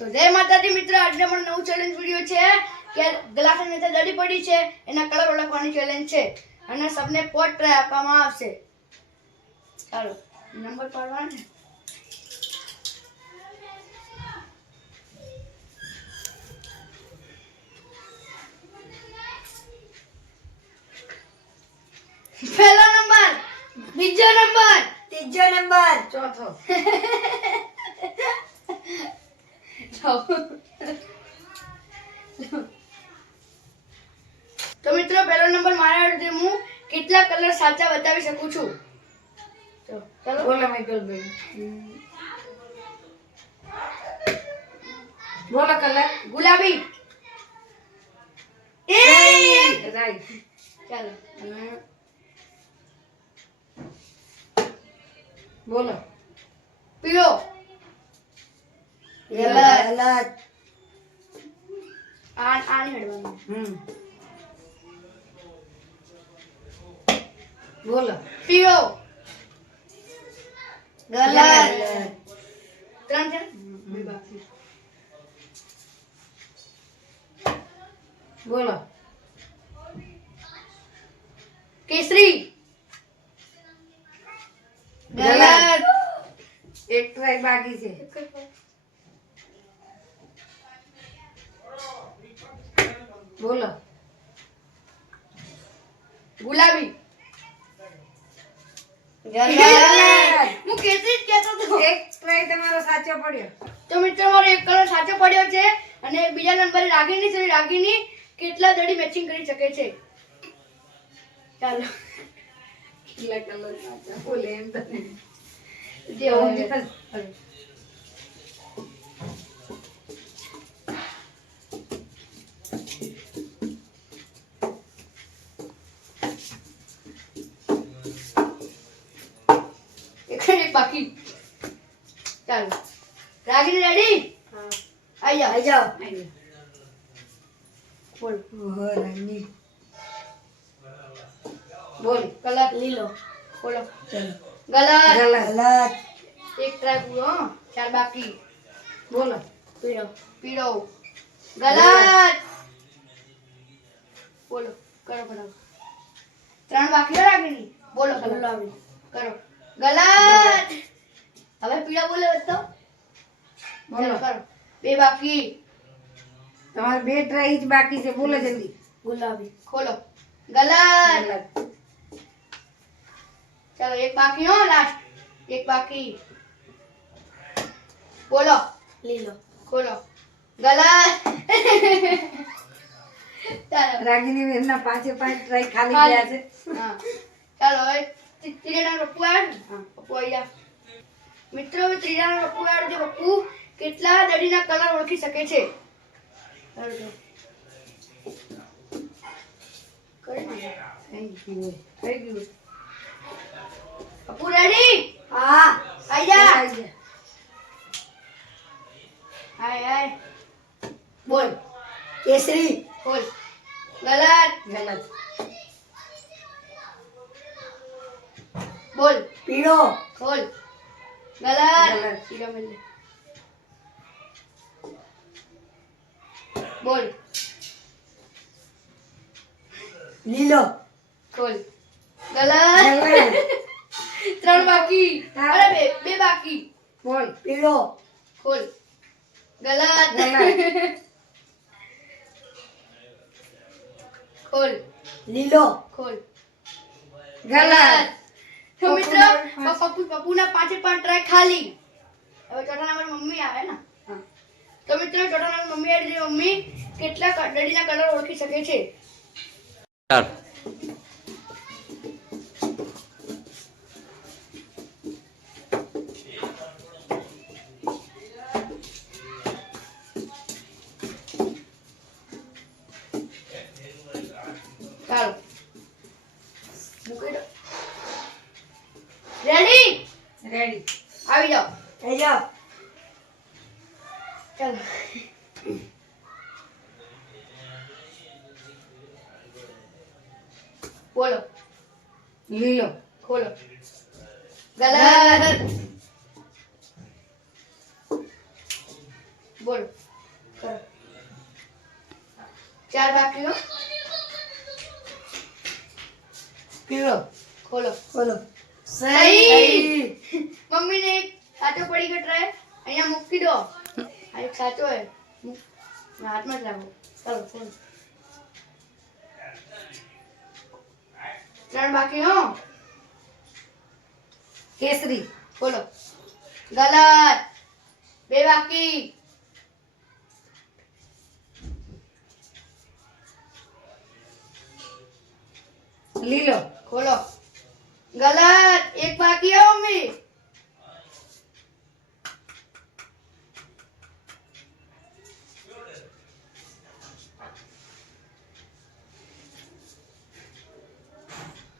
તો જય માતાજી મિત્રો, આજે અમારો નવું ચેલેન્જ વિડિયો છે કે ગ્લાસની નીચે દડી પડી છે એના કલર ઓળખવાની ચેલેન્જ છે અને સબને પોટ ટ્રાય આપવામાં આવશે. ચાલો નંબર પાડવાનો છે. પહેલો નંબર, બીજો નંબર, ત્રીજો નંબર, ચોથો. તો મિત્રો પહેલો નંબર મારા રીતે હું કેટલા કલર સાચા બતાવી શકું છું. ચલો બોલો માઈકલભાઈ. બોલો કલર. ગુલાબી. રાઈટ. ચાલો બોલો. પીળો. ગલત. આની હડવાનું. બોલો. પીળો. ગલત. ત્રણ છે. બોલો. કેસરી. ગલત. એક ટ્રાય બાકી છે. બોલો. ગુલાબી. ગલત. હું કેસરી જ કહેતો હતો. એક ટ્રાય તમારો સાચો પડ્યો. તો મિત્રો મારો એક કલર સાચો પડ્યો છે અને બીજા નંબરે રાગીની છે. રાગીની કેટલા દડી મેચિંગ કરી શકે છે. ચાલો કેટલા કલર સાચા બોલે એમ તને. દેવો એક બાકી. ચાલો રાગીની રેડી. આઈ જાઓ. આઈ જાઓ. બોલ. ઓહો રાની. બોલ. કલર લીલો. બોલો. ચલો. ગલત. ગલત. એક ટ્રાય પૂરો. ચાર બાકી. બોલો. પીળો. પીળો. ગલત. બોલો. કરો ફટાફટ. ત્રણ બાકી હો રાગીની. બોલો. ગુલાબી. કરો. ગલત. હવે પીળો બોલો તો. બોલો. કરો. બે બાકી. તમારે બે ટ્રાય જ બાકી છે. બોલો જલ્દી. ગુલાબી. ખોલો. ગલત. ગલત. ચલો એક બાકી હો. લાસ્ટ એક બાકી. બોલો. લીલો. ખોલો. ગલત. ચાલો રાગીની બેનના પાંચે પાંચ ટ્રાય ખાલી ગયા છે. હા ચાલો હવે ત્રીજાના પપ્પુ આવે ને. હા પપ્પુ આવી જા. મિત્રો હવે ત્રીજાના પપ્પુ આવે છે. પપ્પુ કેટલા દડીના કલર ઓળખી શકે છે. થઈ ગયું. પપ્પુ રેડી. હા. આઈ જા. આઈ જા. હાય હાય. બોલ. કેસરી. ખોલ. ગલત. ગલત. બોલ. પીળો. ખોલ. ગલત. ગલત. પીળો મેલ દે. બોલ. લીલો. ખોલ. ગલત. ગલત. ત્રણ બાકી. અરે બે બાકી. બોલ. પીળો. ખોલ. ગલત. ગલત. ખોલ. લીલો. ખોલ. ગલત. તો મિત્રો પપ્પુના પાંચે પાંચ ટ્રાય ખાલી. હવે ચોથા નંબર મમ્મી આવે ને. હા તો મિત્રો ચોથા નંબર મમ્મી આવી છે. મમ્મી કેટલા દડીના કલર ઓળખી શકે છે. ચાલો મૂકી દો. રેડી. રેડી. આવી જાઓ. આઈ જાઓ. ચાલો બોલો. લીલો. ખોલો. ગલત. બોલો કરો 4 બાકી હો પીળો ખોલો બોલો સહી મમ્મીને એક સાચો પડી ગયો ટ્રાય અહીંયા મૂકી દો આ એક સાચો હે હાથમાં જ રાખો ચાલો ખોલો 3 બાકી હો કેસરી બોલો ગલત 2 બાકી લીલો ખોલો ગલત 1 બાકી હો મમ્મી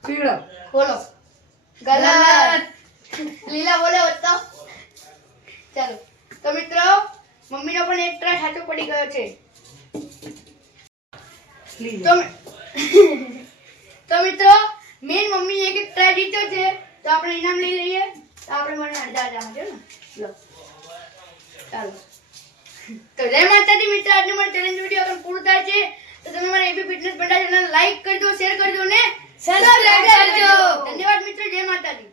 પીળો ખોલો ગલત લીલા બોલે હોતો ચાલો તો મિત્રો મમ્મીનો પણ એક ટ્રાય સાચો પડી ગયો છે લીલો તો તો મિત્રો મેન મમ્મી એક ટ્રાય જીત્યો છે તો આપણે ઇનામ લઈ લઈએ તો આપણે મને અડધા અડધા છે ને લો ચાલો તો જય માતાજી મિત્રો આજનો મારો ચેલેન્જ વિડિયો પણ પૂરો થાય છે તો તમે મારા એબી ફિટનેસ પંડા ચેનલ લાઈક કરજો શેર કરજો ને સબસ્ક્રાઇબ કરજો ધન્યવાદ મિત્રો જય માતાજી